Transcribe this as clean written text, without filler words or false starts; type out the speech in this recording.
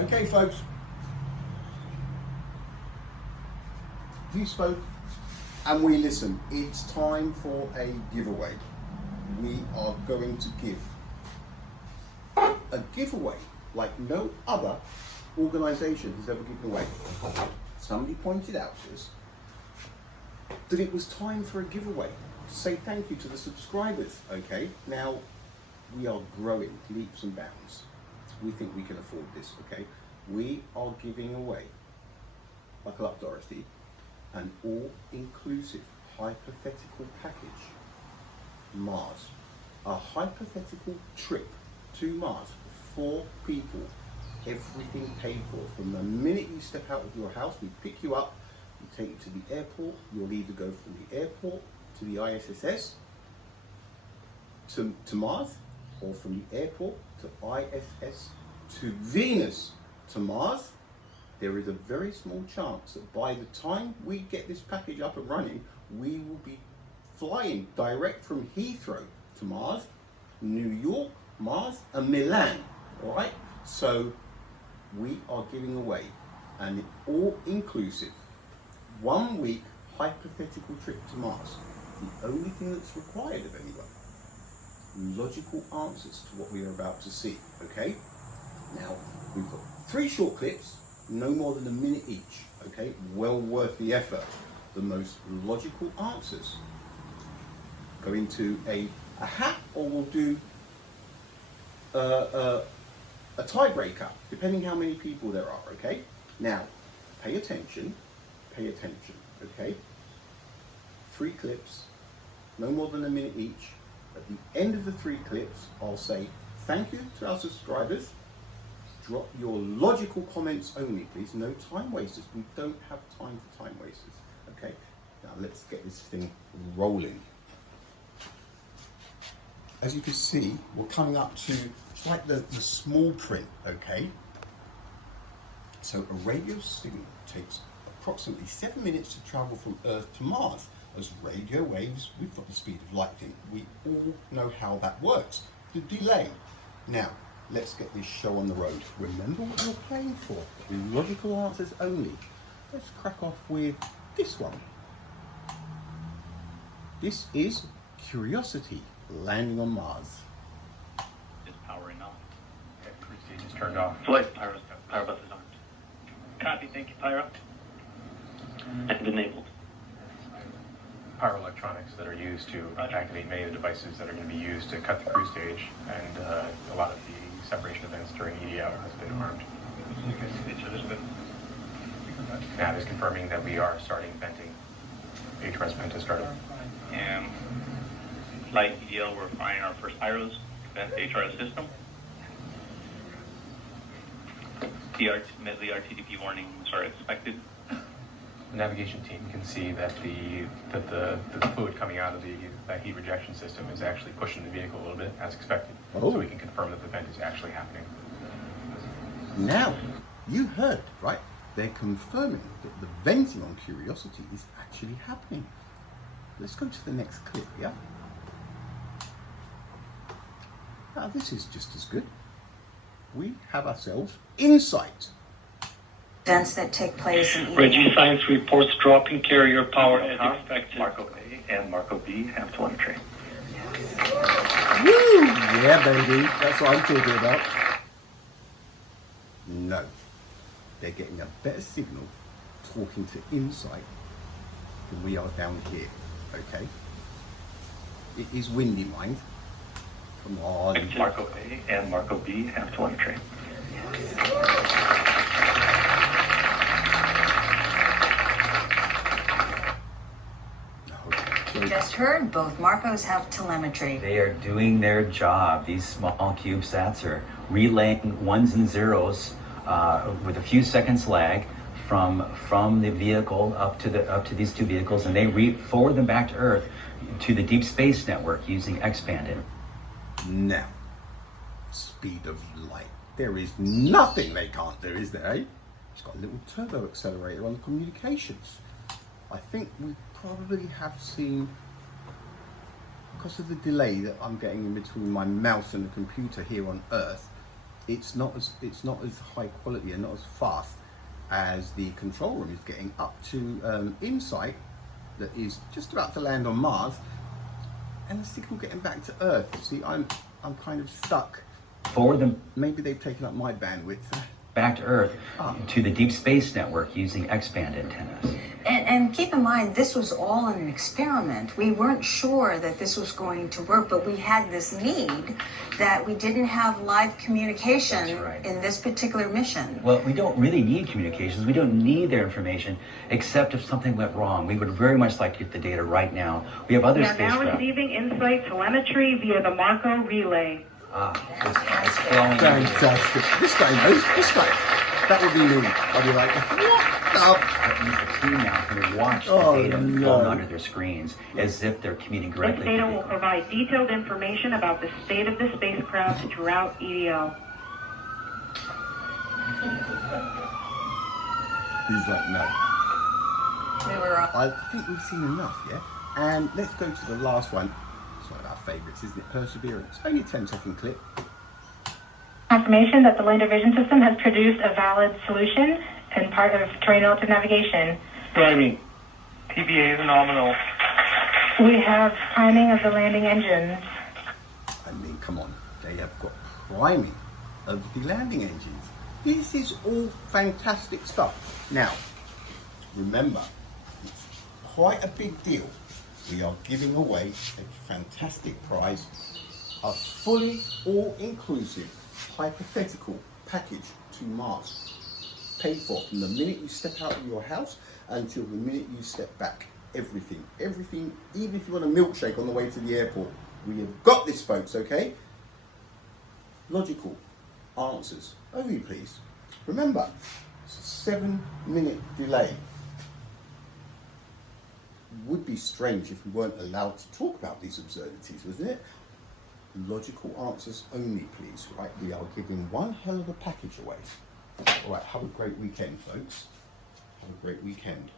Okay, folks. You spoke and we listened. It's time for a giveaway. We are going to give a giveaway like no other organisation has ever given away. Somebody pointed out to us that it was time for a giveaway to say thank you to the subscribers. Okay, now we are growing leaps and bounds. We think we can afford this. Okay, we are giving away, buckle up Dorothy, an all-inclusive hypothetical package, Mars. A hypothetical trip to Mars for 4 people, everything paid for. From the minute you step out of your house, we pick you up, we take you to the airport. You'll either go from the airport to the ISS to Mars, or from the airport to ISS to Venus to Mars. There is a very small chance that by the time we get this package up and running, we will be flying direct from Heathrow to Mars, New York, Mars, and Milan. All right? So we are giving away an all-inclusive 1-week hypothetical trip to Mars. The only thing that's required of anyone, logical answers to what we are about to see. Okay? Now, we've got 3 short clips, no more than a minute each. Okay? Well worth the effort. The most logical answers go into a hat, or we'll do a tiebreaker, depending how many people there are. Okay? Now, pay attention, okay? 3 clips, no more than a minute each. At the end of the 3 clips, I'll say thank you to our subscribers. Drop your logical comments only, please. No time wasters. We don't have time for time wasters. Okay? Now let's get this thing rolling. As you can see, we're coming up to, it's like the small print, okay? So a radio signal takes approximately 7 minutes to travel from Earth to Mars. As radio waves, we've got the speed of light. We all know how that works. The delay. Now, let's get this show on the road. Remember what you're playing for. Logical answers only. Let's crack off with this one. This is Curiosity landing on Mars. Is powering up. Okay, cruise stage is turned off. Flight power bus is armed. Copy, thank you, Pyro. And enabled. Pyroelectronics that are used to activate many of the devices that are going to be used to cut the cruise stage, and a lot of the separation events during ED hour has been armed. Matt is confirming that we are starting venting. HRS vent has started. And flight EDL, we're firing our first pyros. Vent HRS system. Medley RTDP warnings are expected. The navigation team can see that the fluid coming out of that heat rejection system is actually pushing the vehicle a little bit, as expected. Oh. So we can confirm that the vent is actually happening. Now, you heard, right? They're confirming that the venting on Curiosity is actually happening. Let's go to the next clip, yeah? Now, this is just as good. We have ourselves insight. Events that take place in Reggie Science reports dropping carrier power as expected. Marco A and Marco B have telemetry. Woo! Yeah, baby. That's what I'm talking about. No. They're getting a better signal talking to Insight than we are down here. Okay? It is windy, mind. Come on. Marco A and Marco B have telemetry. You just heard both Marcos have telemetry. They are doing their job. These small CubeSats are relaying ones and zeros with a few seconds lag from the vehicle up to these 2 vehicles, and they forward them back to Earth to the Deep Space Network using X-band. Now, speed of light. There is nothing they can't do, is there, eh? It's got a little turbo accelerator on the communications. I think we probably have seen, because of the delay that I'm getting in between my mouse and the computer here on Earth, it's not as high quality and not as fast as the control room is getting up to Insight, that is just about to land on Mars, and the signal getting back to Earth. See, I'm kind of stuck. Forward them Maybe they've taken up my bandwidth. back to Earth to the Deep Space Network using X-band antennas. And keep in mind, this was all an experiment. We weren't sure that this was going to work, but we had this need that we didn't have live communication That's right. in this particular mission. Well, we don't really need communications. We don't need their information, except if something went wrong. We would very much like to get the data right now. We have other We are now spacecraft. receiving InSight telemetry via the Marco relay. It's flowing. Fantastic. This guy knows. This guy. That would be me. I'd be like, what The team now can watch the Oh, data no. flow under their screens as if they're communicating This directly. data to the will provide detailed information about the state of the spacecraft throughout EDL. He's like, no. We were I think we've seen enough, yeah? And let's go to the last one. It's one of our favourites, isn't it? Perseverance. Only a 10-second clip. Confirmation that the lander vision system has produced a valid solution and part of terrain relative navigation. Priming. TBA is nominal. We have priming of the landing engines. I mean, come on. They have got priming of the landing engines. This is all fantastic stuff. Now, remember, it's quite a big deal. We are giving away a fantastic prize, a fully all-inclusive hypothetical package to Mars, paid for from the minute you step out of your house until the minute you step back. Everything, even if you want a milkshake on the way to the airport, we have got this, folks, okay? Logical answers only, please. Remember, it's a 7-minute delay. Would be strange if we weren't allowed to talk about these absurdities, wasn't it? Logical answers only, please. Right, we are giving one hell of a package away. All right, have a great weekend, folks. Have a great weekend.